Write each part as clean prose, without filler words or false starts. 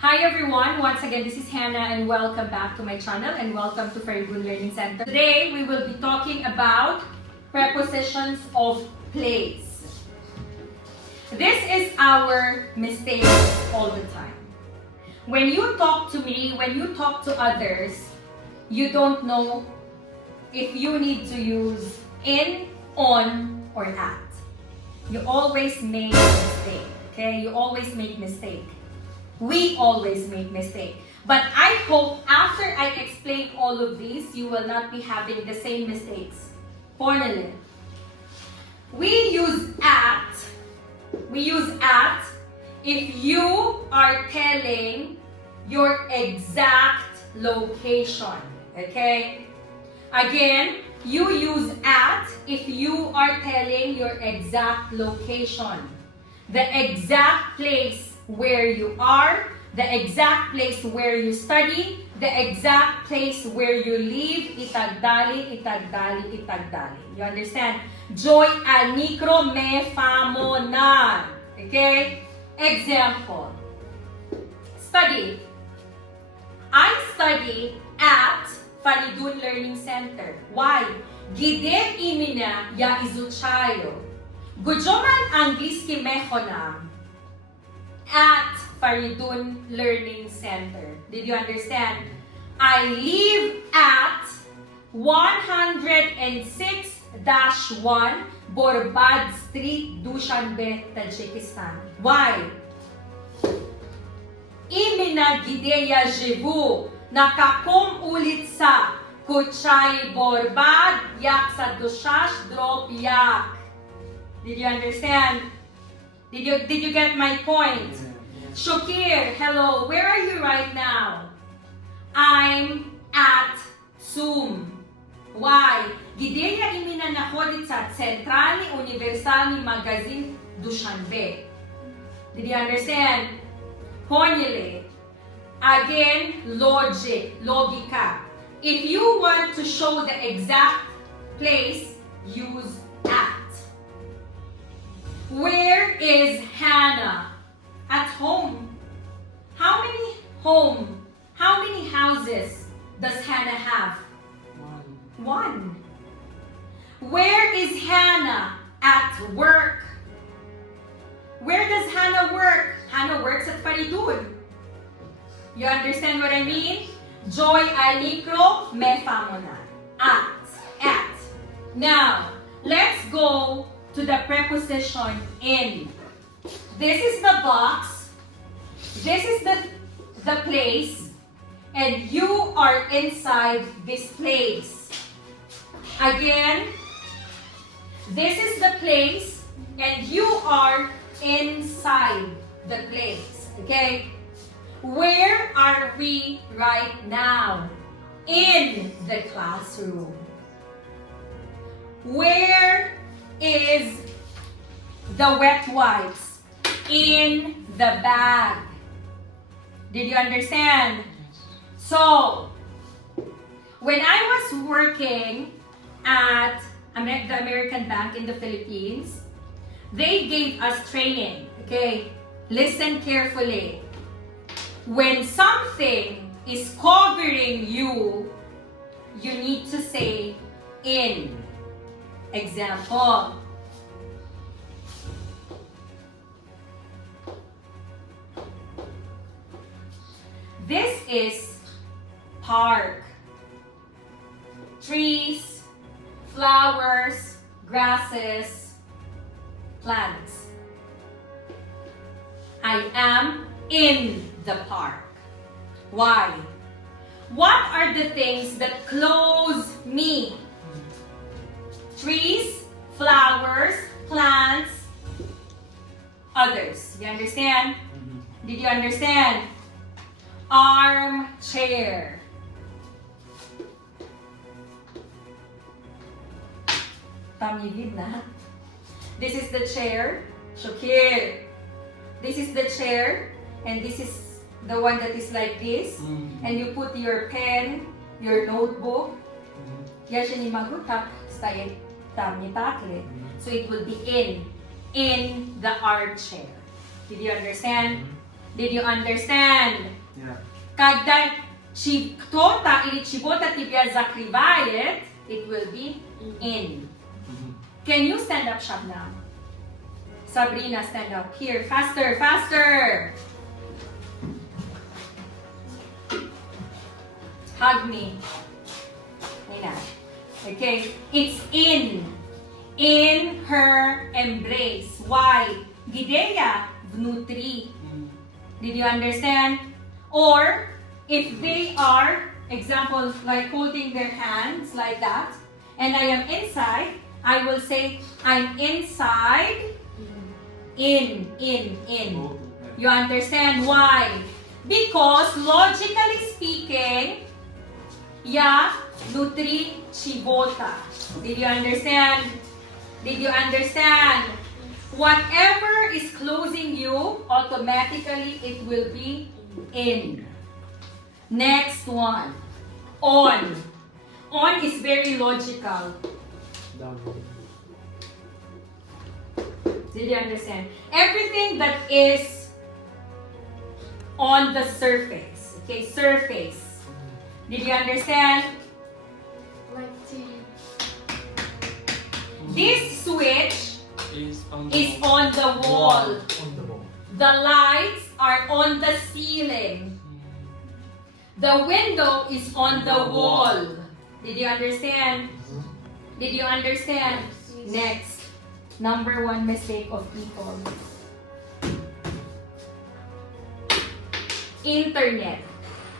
Hi everyone, once again this is Hannah and welcome back to my channel and welcome to Very Good Learning Center. Today we will be talking about prepositions of place. This is our mistake all the time. When you talk to me, when you talk to others, you don't know if you need to use in, on, or at. You always make mistake, okay? You always make mistake. We always make mistake. But I hope after I explain all of these, you will not be having the same mistakes. Fornalin. We use at if you are telling your exact location, okay? Again, you use at if you are telling your exact location. The exact place where you are, the exact place where you study, the exact place where you live, itagdali. You understand? Joy anikro me famonan. Okay? Example. Study. I study at Faridun Learning Center. Why? Gide imina ya izuchayo. Gujoman angliski mehonam. At Faridun Learning Center. Did you understand? I live at 106-1 Borbad Street, Dushanbe, Tajikistan. Why? Imina gideya живу на каком улица Kuchay Borbad yak sa Dushash drop yak. Did you understand? Did you get my point? Shukir, hello. Where are you right now? I'm at Zoom. Why? Gideya imina naходится Центральный универсальный магазин Dushanbe. Did you understand? Poñele. Again, logika. If you want to show the exact place, use at. Where is Hannah? At home. How many houses does Hannah have? One. Where is Hannah? At work. Where does Hannah work? Hannah works at Faridun. You understand what I mean? Joy alikro me famonan. At. Now, let's go to the preposition in. This is the box. This is the place. And you are inside this place. Again, this is the place. And you are inside the place. Okay? Where are we right now? In the classroom. Where is the wet wipes? In the bag. Did you understand? So, when I was working at the American Bank in the Philippines, they gave us training. Okay? Listen carefully. When something is covering you, you need to say in. Example. This is park. Trees, flowers, grasses, plants. I am in the park. Why? What are the things that close me? Trees, flowers, plants, others. You understand? Did you understand? Armchair. Tamigid na. This is the chair. Shukir. This is the chair. And this is the one that is like this. And you put your pen, your notebook. Yan siya ni Maguta. Style tam ni Takle. So it will be in the armchair. Did you understand? Did you understand? Yeah. Когда кто-то или чего-то тебя закрывает, it will be in. Can you stand up, Shabnam? Sabrina, stand up. Here, faster, faster. Hug me. Okay, it's in her embrace. Why? Гидея внутри. Did you understand? Or if they are, example, like holding their hands like that, and I am inside, I will say I'm inside. In. You understand why? Because logically speaking, я внутри чего-то. Did you understand? Did you understand? Whatever is closing you, automatically it will be in. Next one. On. On is very logical. Did you understand? Everything that is on the surface. Okay, surface. Did you understand? Like tea. This switch Is on on the wall. On the wall. The lights are on the ceiling. The window is on the wall. Did you understand? Did you understand? Next. Number one mistake of people. Internet,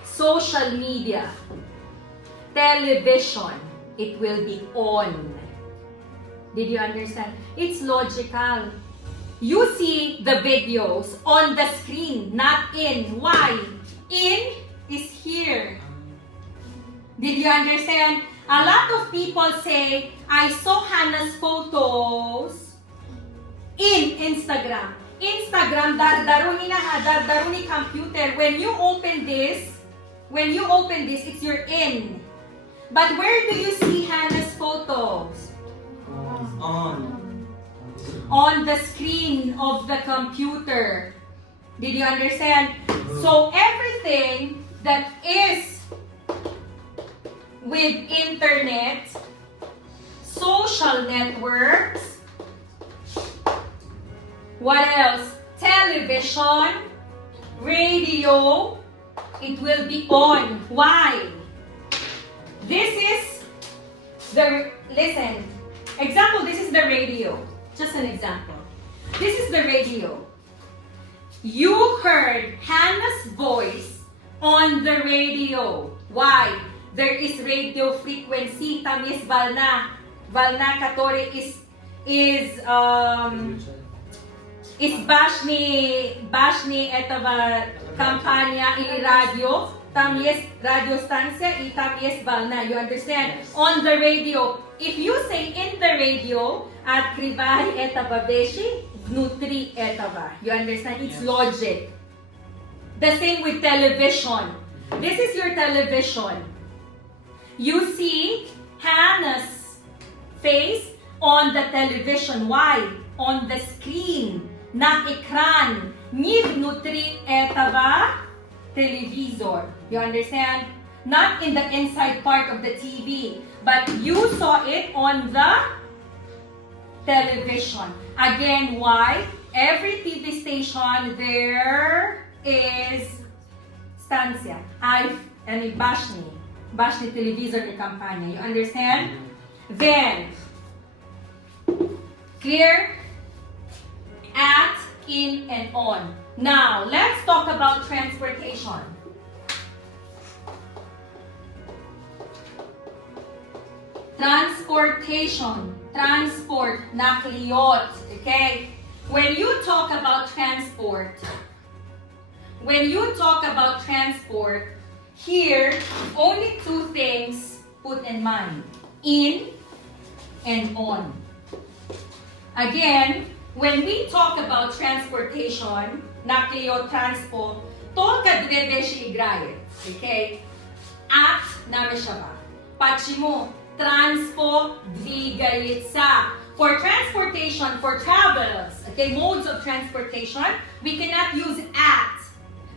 social media, television, it will be on. Did you understand? It's logical. You see the videos on the screen, not in. Why? In is here. Did you understand? A lot of people say, I saw Hannah's photos in Instagram. Instagram, dardaruni computer. When you open this, it's your in. But where do you see Hannah's photos? On the screen of the computer. Did you understand? So everything that is with internet, social networks, what else? Television, radio, it will be on. Why? This is the, listen, example, this is the radio. Just an example. This is the radio. You heard Hannah's voice on the radio. Why? There is radio frequency. Tam jest walna, который is башни этого компания или радио. Там есть радиостанция и там есть волна. You understand? On the radio. If you say in the radio, открывай этого вещи внутри этого. You understand? It's logic. The same with television. This is your television. You see Hannah's face on the television. Why? On the screen. На экран. Не внутри этого телевизор. You understand? Not in the inside part of the TV, but you saw it on the television. Again, why? Every TV station, there is станция. Башни телевизор и компания. You understand? Then, clear? At, in, and on. Now, let's talk about transportation. Transportation. Transport. Nakliot. Okay? When you talk about transport, here, only two things put in mind. In and on. Again, when we talk about transportation, nakliot, transport, только две вещи играют. Okay? At намешава. Почему? Transport двигается. For transportation, for travels, okay, modes of transportation, we cannot use at.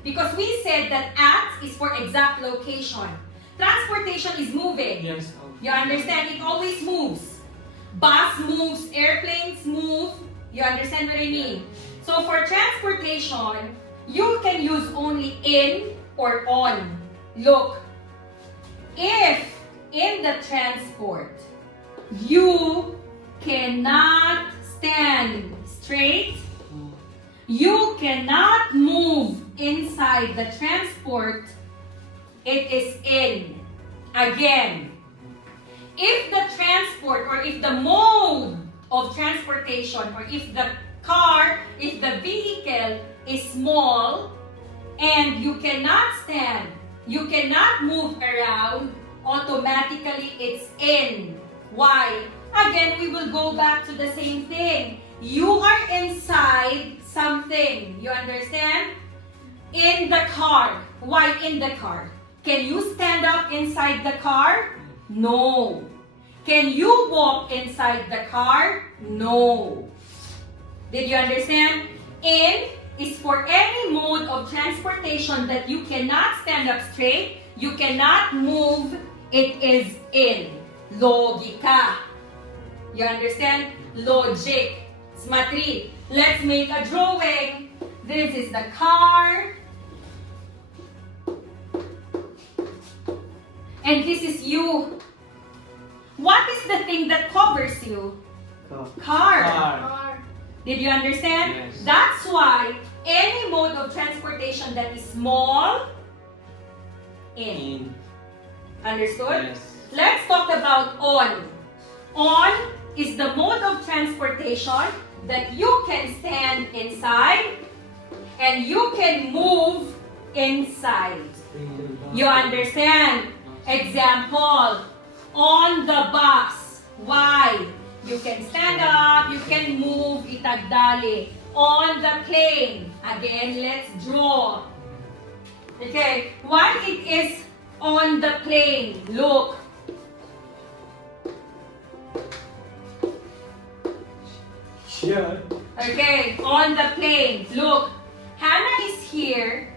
Because we said that at is for exact location. Transportation is moving. Yes. You understand? It always moves. Bus moves, airplanes move. You understand what I mean? So for transportation, you can use only in or on. Look, if in the transport, you cannot stand straight, you cannot move inside the transport, it is in. Again, if the transport or if the mode of transportation or if the car, if the vehicle is small and you cannot stand, you cannot move around, automatically it's in. Why? Again, we will go back to the same thing. You are inside something. You understand? In the car. Why in the car? Can you stand up inside the car? No. Can you walk inside the car? No. Did you understand? In is for any mode of transportation that you cannot stand up straight, you cannot move, it is in. Logika. You understand? Logic. Smatri. Let's make a drawing. This is the car. And this is you. What is the thing that covers you? Car. Car. Did you understand? Yes. That's why any mode of transportation that is small, in. Understood? Yes. Let's talk about on. On is the mode of transportation that you can stand inside and you can move inside. You understand? Example, on the bus. Why? You can stand up, you can move, itagdali. On the plane. Again, let's draw. Okay, why it is on the plane? Look. Yeah. Okay, on the plane. Look, Hannah is here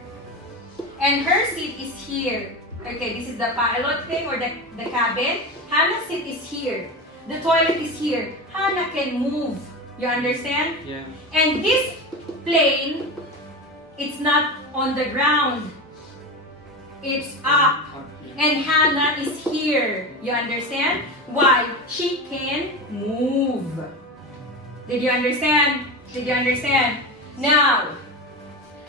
and her seat is here. Okay, this is the pilot thing or the cabin. Hannah's seat is here. The toilet is here. Hannah can move. You understand? Yeah. And this plane, it's not on the ground. It's up. And Hannah is here. You understand? Why? She can move. Did you understand? Did you understand? Now,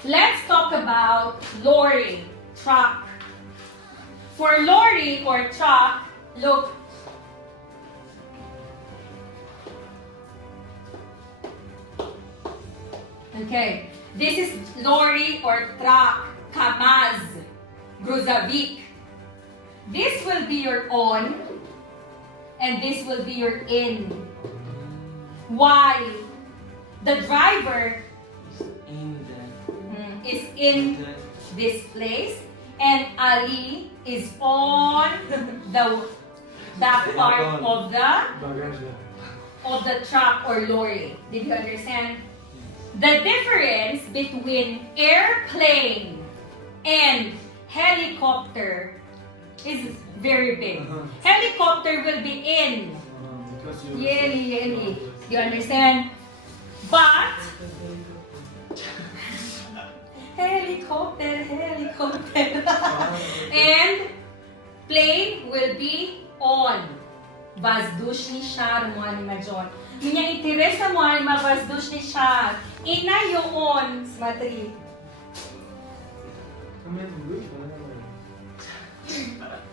let's talk about lorry, truck. For lorry or truck, look. Okay, this is lorry or truck, kamaz, gruzavik. This will be your on, and this will be your in. Why? The driver is in this place, and Ali is on the back part of the truck or lorry. Did you understand? The difference between airplane and helicopter is very big. Helicopter will be in. Yeli. You understand? But helicopter. And plane will be on. Воздушный шар mo anima John. Меня интересно mo anima воздушный шар. Ina yun, Smatri.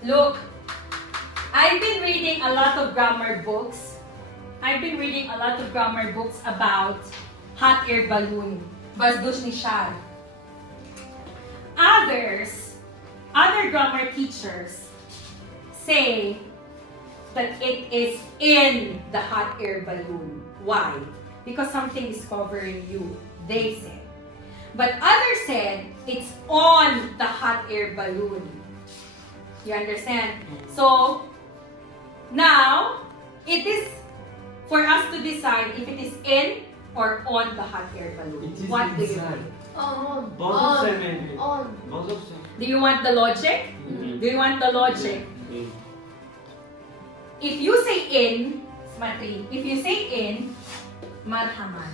Look, I've been reading a lot of grammar books. About hot air balloon, воздушный шар. Other grammar teachers say that it is in the hot air balloon. Why? Because something is covering you, they said. But others said it's on the hot air balloon. You understand? So, now, it is for us to decide if it is in or on the hot air balloon. It is What do you inside. think? On. Бозовсе maybe. On. Бозовсе. Do you want the logic? Do you want the logic? If you say in, Smatri, if you say in, marhaman.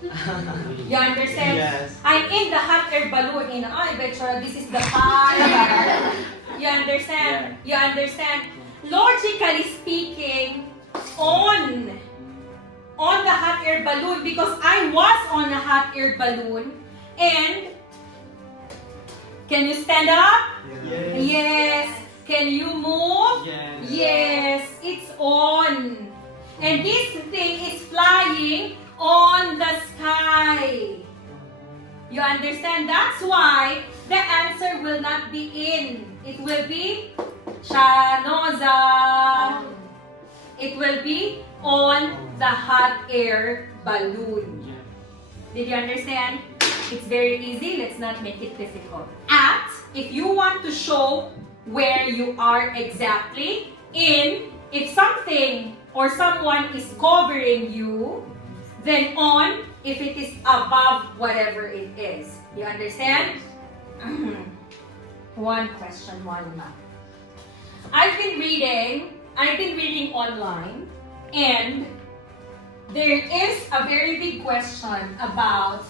You understand? Yes. I'm in the hot air balloon. I bet you this is the fire. You understand? You understand? Logically speaking, on the hot air balloon, because I was on a hot air balloon, and can you stand up? Yes. Yes. Can you move? Yes. Yes, it's on. And this thing is flying on the sky. You understand? That's why the answer will not be in. It will be Shanoza. It will be on the hot air balloon. Did you understand? It's very easy. Let's not make it difficult. At, if you want to show where you are exactly, in, if something or someone is covering you, then on, if it is above whatever it is. You understand? One question, one more. I've been reading online, and there is a very big question about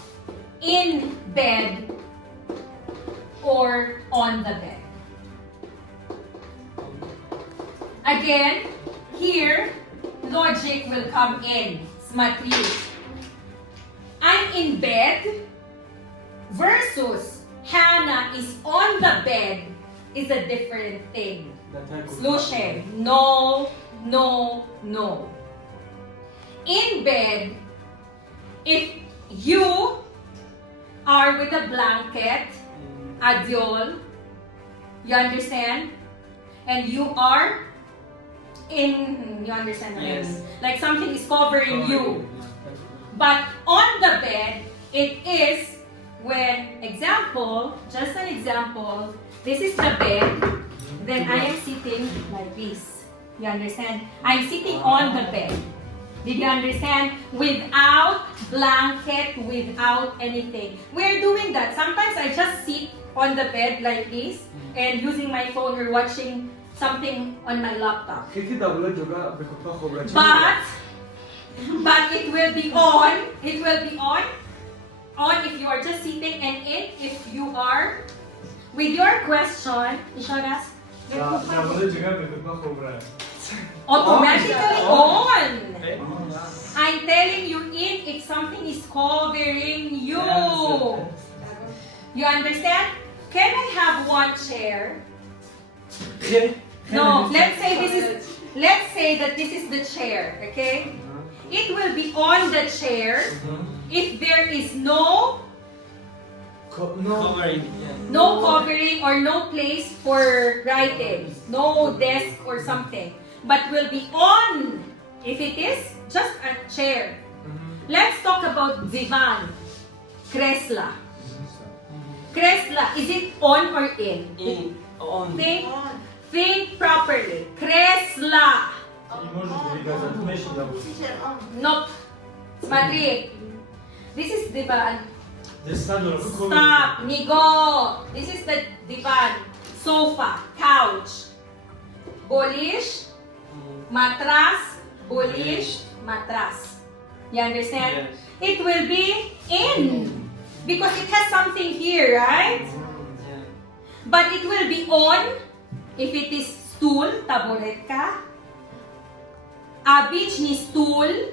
in bed or on the bed. Again, here, logic will come in. Smatri. I'm in bed versus Hannah is on the bed is a different thing. Solution. No, no, no. In bed, if you are with a blanket, adyol, you understand? And you are in, you understand what I mean? Like something is covering you. But on the bed, it is when, example, just an example, this is the bed, then I am sitting like this. You understand? I'm sitting on the bed. Did you understand? Without blanket, without anything. We're doing that. Sometimes I just sit on the bed like this and using my phone or watching something on my laptop. But it will be on. It will be on. On if you are just sitting, and in if you are with your question. Isharas? Automatically on. I'm telling you in if something is covering you. You understand? Can I have one chair? No, let's say that this is the chair, okay? It will be on the chair if there is no covering or no place for writing, no desk or something, but will be on if it is just a chair. Let's talk about divan, kresla. Kresla, is it on or in? On. Think properly. Kresla. Nope. Smatri. This is divan. Stop. Nigo. This is the divan. Sofa. Couch. Bolish. Matras. Bolish. Matras. You understand? Yes. It will be in. Because it has something here, right? But it will be on if it is stool, taburetka. A beach ni stool.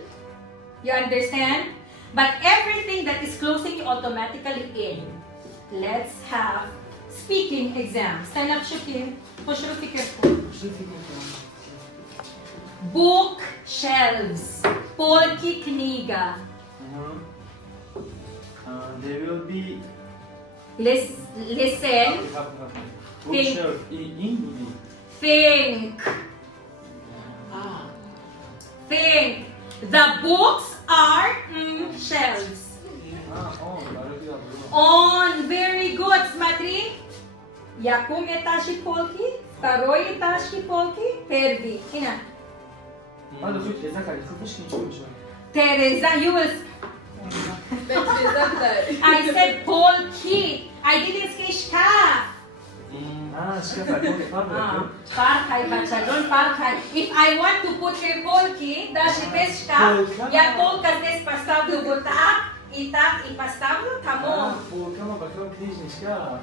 You understand? But everything that is closing you automatically in. Let's have speaking exam. Stand up, Shukir. Book shelves. Polki kniga. There will be Listen. Think. bookshelf in Think. Think. The books are shelves. On. Very good, Smatri. Yakum etashi polki. Второй etashi polki. Pervi. Ina. Teresa, you will... I said polki. I didn't say shkaf. Parkay bachalon, parkay. If I want to put here polki, даже без шкаф, я только здесь поставлю вот так, и так, и поставлю тому.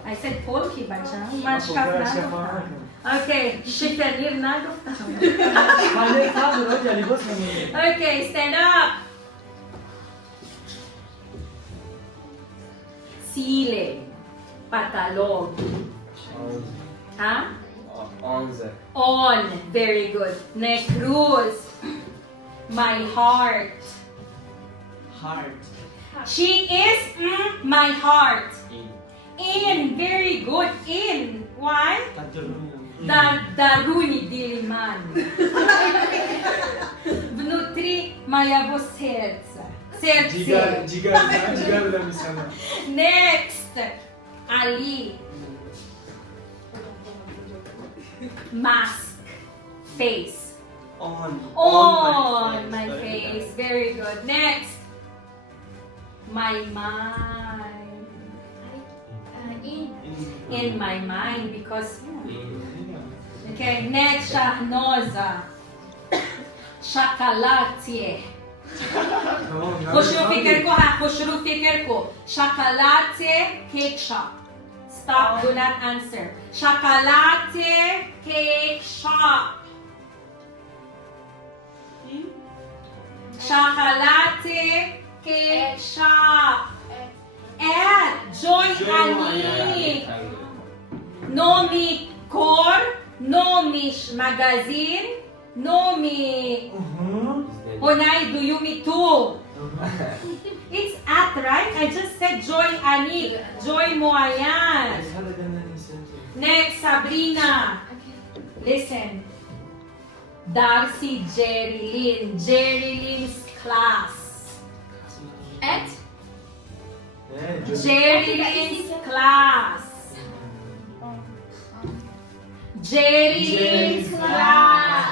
I said polki, бача. Man шкаф надо. Okay, шифонир надо. Okay, stand up. Ceiling, patalog. Huh? On, very good. Necruz, my heart. She is my heart. In, very good. In, why? Даруни дилиман. Внутри моего сердца. Сердце. Next, Ali. Mask, face. On my face. Very good. Next, my mind. In my mind because. Okay. Next, Shahnoza. Shakalatie. Khushru fikir ko. Shakalatie cake shop. Stop, do not answer. Chocolate cake shop. Chocolate cake shop. At Joy Ani. Nomi Kor. Nomi Magazine. Nomi Honai do you me too. It's at, right? I just said Joy Ani. Joy Moayan. Next, Sabrina. Listen. Darcy Jerry Lynn's class. At? Jerry Lynn's class. Jerry Lynn's class.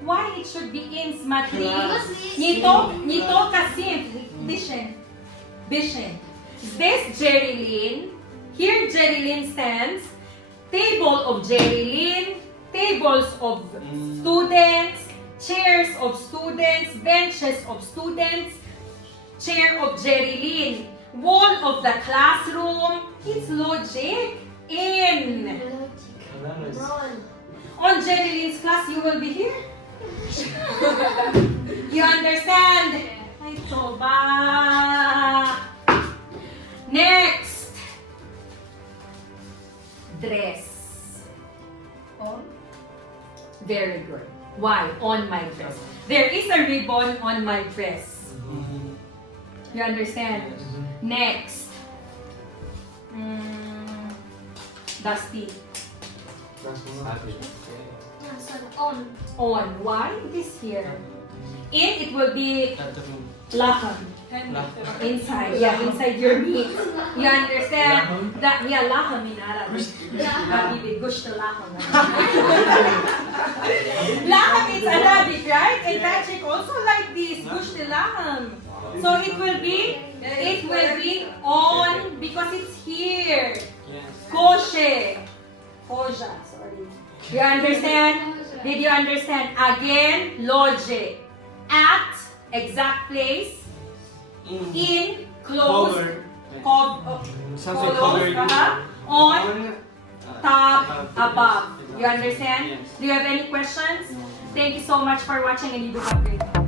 Why it should be in Smatri? Nito kasi. Bishen. This Jerry Lynn. Here Jerry Lynn stands. Table of Jerry Lynn. Tables of students. Chairs of students. Benches of students. Chair of Jerry Lynn. Wall of the classroom. It's logic. In. On Jerry Lynn's class, you will be here. You understand? Ay, soba. Next. Dress. On? Very good. Why? On my dress. There is a ribbon on my dress. You understand? Next. Dusty. On. Why? It is here. In, it will be laham. Inside. Yeah, inside your meat. You understand? That, yeah, laham in Arabic. Habibi, gusto laham. Laham is Arabic, right? And Tajik also like this. Gusto laham. So it will be on because it's here. Koshe. Koja, sorry. You understand? Did you understand? Again, logic. At, exact place. In, close. On, top, above. You understand? Do you have any questions? Thank you so much for watching and you do have a great day.